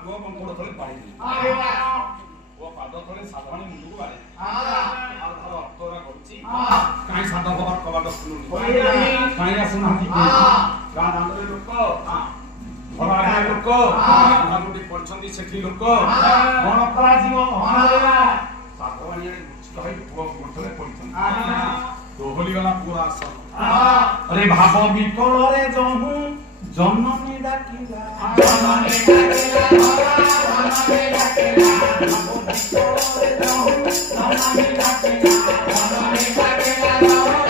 पुओ कंकोड़ थले पाई वो पाद थले साधारण मुंडू को बारे आ थर अक्तरा करछि काई साधा खबर कबाड सुनुनी काई आसुनाथि गा दांडरे लोक भराडा लोक आगुटी पछंदी सेठी लोक कोन करा जीव हनालेला साधवाणी कहि पुओ कंकोड़ पछंदी दोहली वाला पूरा सब अरे भाव विकल रे जहू जननी डाकिला जननी डाकिला जननी डाकिला भाव विकल रे जहू जननी डाकिला जननी डाकिला जननी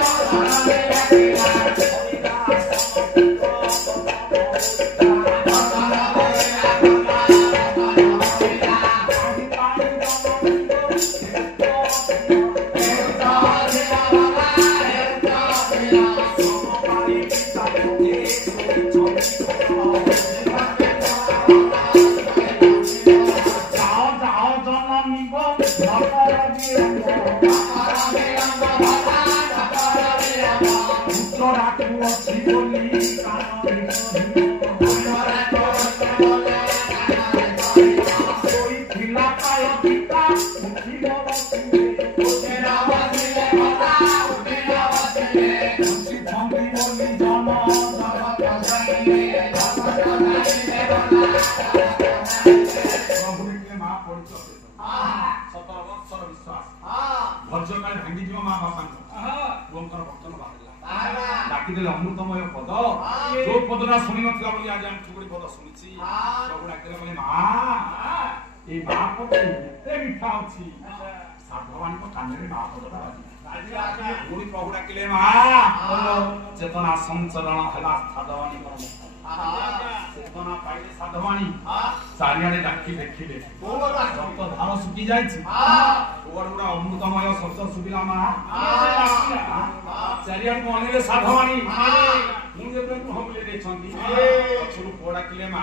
डाकिला अमृतमय पद जो पदरा सुनी नथिला बोली आज हम ठुकड़ी पद सुनिछि सब डाकले बोले मां ए मां पद एते मिठा अछि साधवानी को कानरे मां पदरा बाजी गुडी प्रभु डाकले मां चेतना संचरण हला साधवानी को चेतना पाइले साधवानी चारियाडे डाकी देखिले रक्त धार सुकी जाइछि ओवरुडा अमृतमय शब्द सुबिला मां चारियाडे मनेले साधवानी मुझे पे हमले देछंती छोरु पोडा किले मा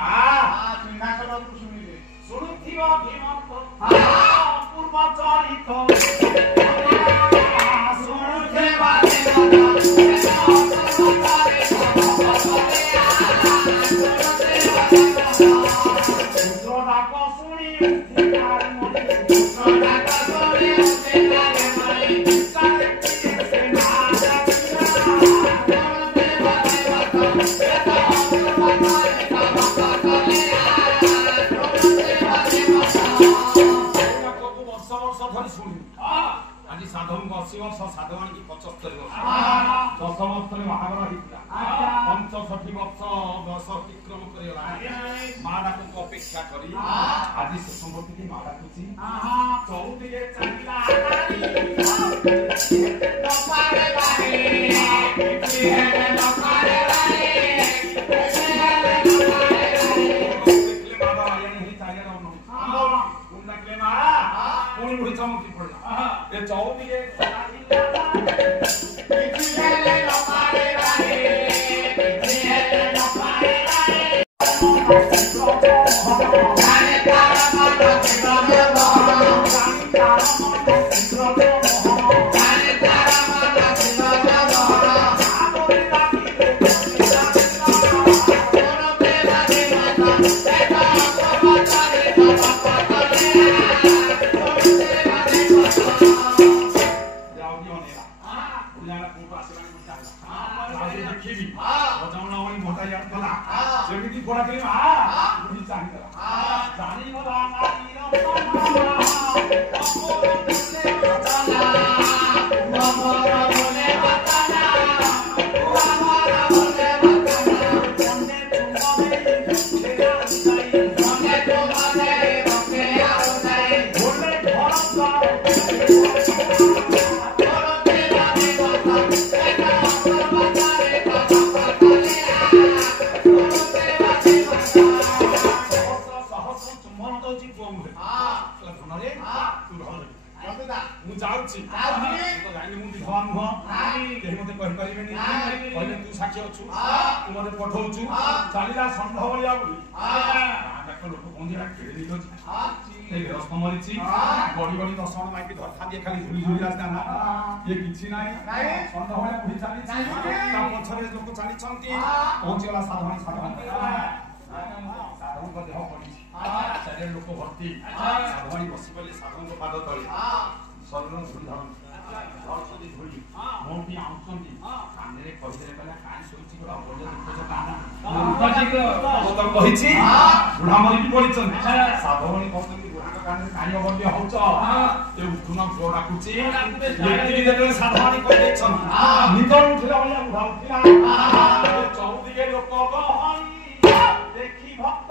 चिन्ना कलो सुनिले सुनुथिवा भीम पूर्व चरित सुनुथिवा साधवानी की 75 वर्ष 10 वर्ष महाभारत हितला 65 वर्ष 10 अतिक्रम करियला माडा को अपेक्षा करी आज से संगति की माडा कुची चौथिए चलिला नपारे बाहे नपारे बाहे देखले माडा आया नहीं चाहिए ना उन देखले माडा कोन मुड़ी चमकी पड़ला ये चौथिए बड़ी बड़ी दर्शन माइक धरखा दिए खाली झुली झुली रास्ता ना ये किछि नाही संध्याବେଳେ बुझी चाली ता पछरे लोक चाली छंती पहुंचला साधवानी साधवानी साधवानी को देह पड़ी चारे लोक भर्ती साधवाणी बसी पड़े साधु पाद तले शरीर धूली धरती धूली मोटी आउंटी काने कही कहीं शोची बुढ़ा कही बुढ़ा मरी पड़ी साधवाणी कहते बुढ़ा कान कहीं अबद्य होच उठुन पुओ डाकुची साधवाणी कही निद उठिला बुढ़ा उठिला चौदिगे लोक देखी भक्त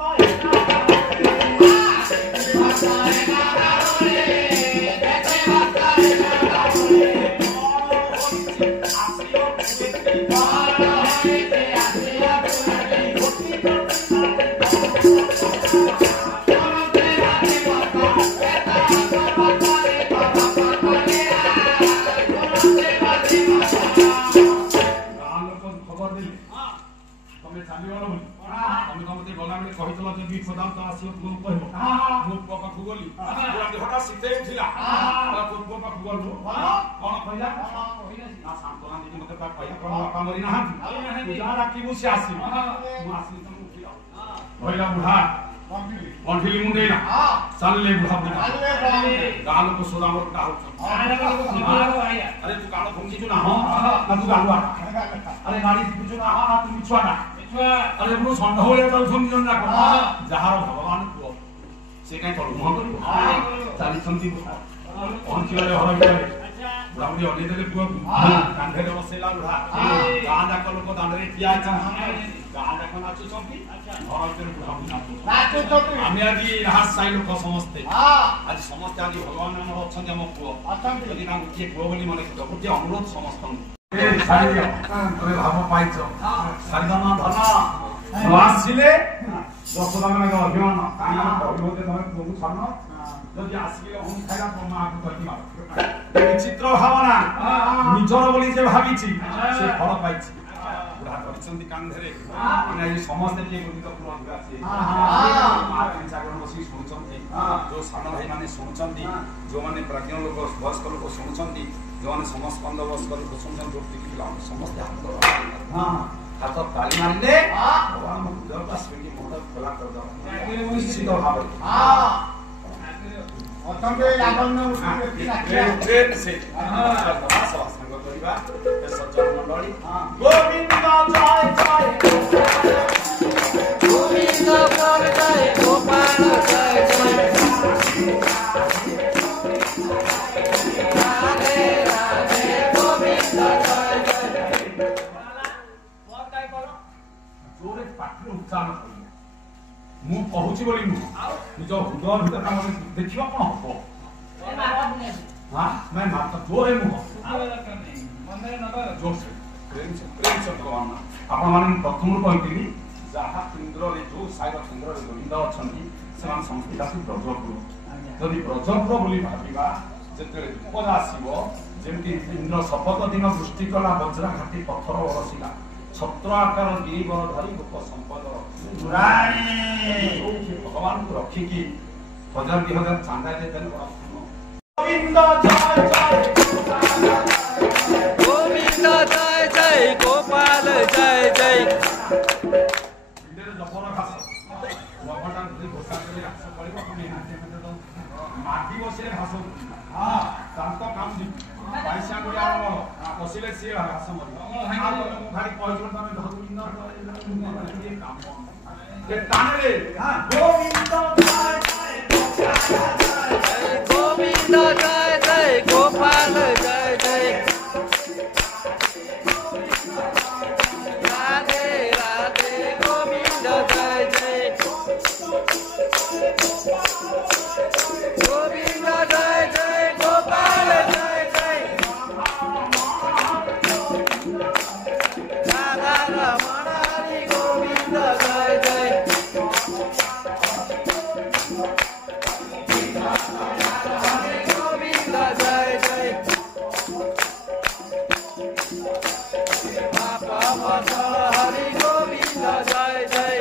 कंठिली मुंडेला चलले बुढ़ा बुढ़ा गाल को सोदा मोर का अरे तू कानो भंगी ना हां ना तू गालवा अरे गाड़ी बुझु ना हां तू मिछुआ ना अरे मु संध होले तो समझ ना जहार भगवान को से काई तोड़ मुह करू चाली संती पहुंचले हर भितर बुढ़ा बुढ़ी अने देले पुआ कांधे रे बसेला बुढ़ा गां जाक लोक दांडरे ठिया छ गां जाक नाचु छंती घर भितर बुढ़ा बुढ़ी नाचु छंती आमी आदि राहत साई लोक समस्ते आज समस्त आदि भगवान नाम अछन हम पुआ अछन यदि ना के पुआ बोली माने गोटे अनुरोध समस्त ए सारिया तोरे भाव पाइछो सारिदाना धना आसिले दशदान में अभिमान काई कहिबोते तमे प्रभु छानो जदि आसिले हम खाइला ब्रह्मा को कति मार विचित्र भावना निजर बोली जे भाबिछि से फल पाइछि बुढ़ा करिसंती कांधरे माने जे समस्त के गुणित पुरो आसी मार्केट जागरण बसी सुनचंती जो सान भाई माने सुनचंती जो माने प्राज्ञ लोक वयस्क लोक सुनचंती जो माने समस्त बंद वयस्क लोक सुनचंती जो टिकी समस्त हाथ ताली मारिले भगवान मुद्दर का स्वीकृति मोहर खोला कर दो निश्चित भाव अतंबे लागन ट्रेन से संग करिबा सज्जन मंडली गोविंद जय जय गोविंद जय गोपाल जय जय राधे राधे गोविंद जय जय जोरे पाठर उच्चारण करिए मु कहूची बोली मु निज हृदय भीतर काम देखिबा कोन हबो हां मैं माता जोरे मु मंदरे नगर जोर से प्रेम से भगवान आपण माने प्रथम कहतिली जहा इंद्र रे जो साइड इंद्र रे गोविंद अछंती समान संस्कृत ब्रजपुर यदि ब्रजपुर बोली भाबिबा जेते उपदा आसीबो जेमति इंद्र शपथ दिन दृष्टि कला वज्रा घाटी पत्थर वरसिला छत्र आकार गिरिवर धरी गोप संपद भगवान को रखी की 1000 चांदा देते गोविंद जय जय गोपाल जय जय माटी बसिले घास दांत काम पैसा गुड़ा बसिले सी घास मरी खाली कहलो तमे धरुइना ये काम ये ताने गोविंद जय जय गोपाल जय जय राधे राधे गोविंद जय जय गोविंद जय जय गोपाल जय जय राधा रमण हरि गोविंद जय जय गोविंद जय जय हरि गोविंद जय जय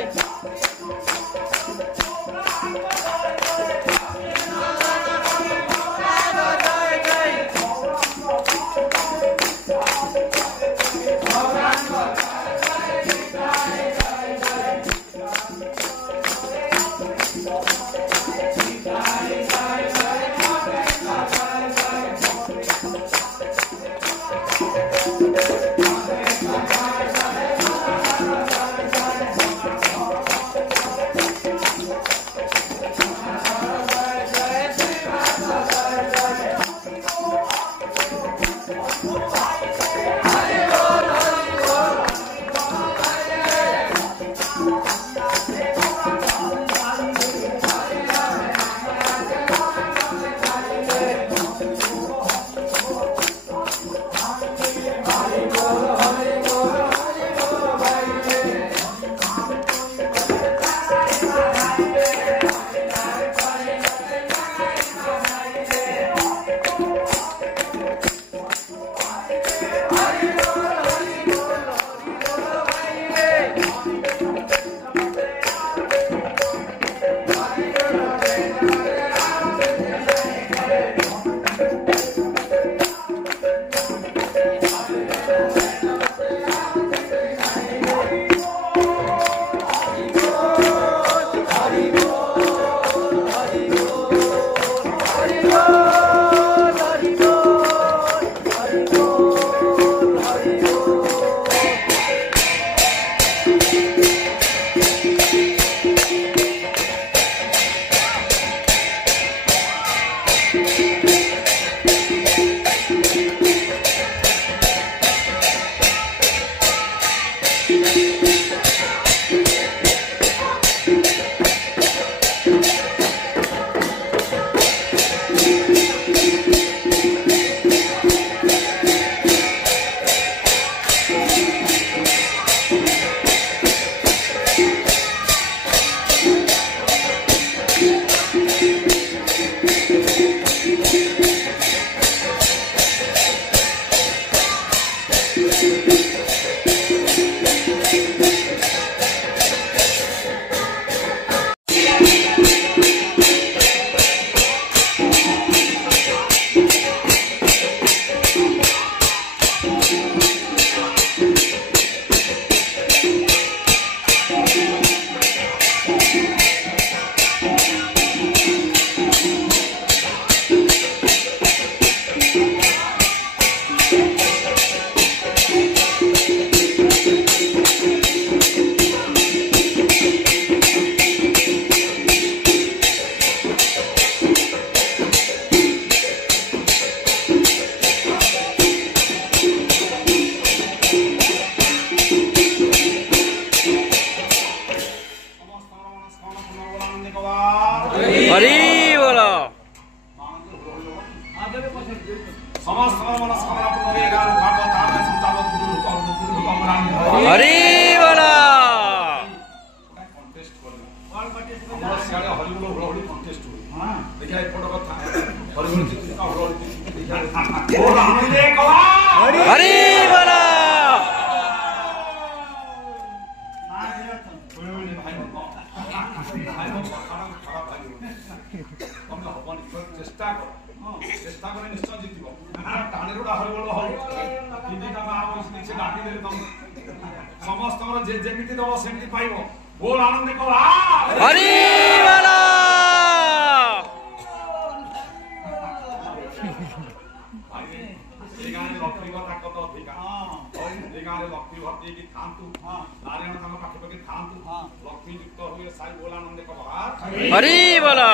हरि बोला।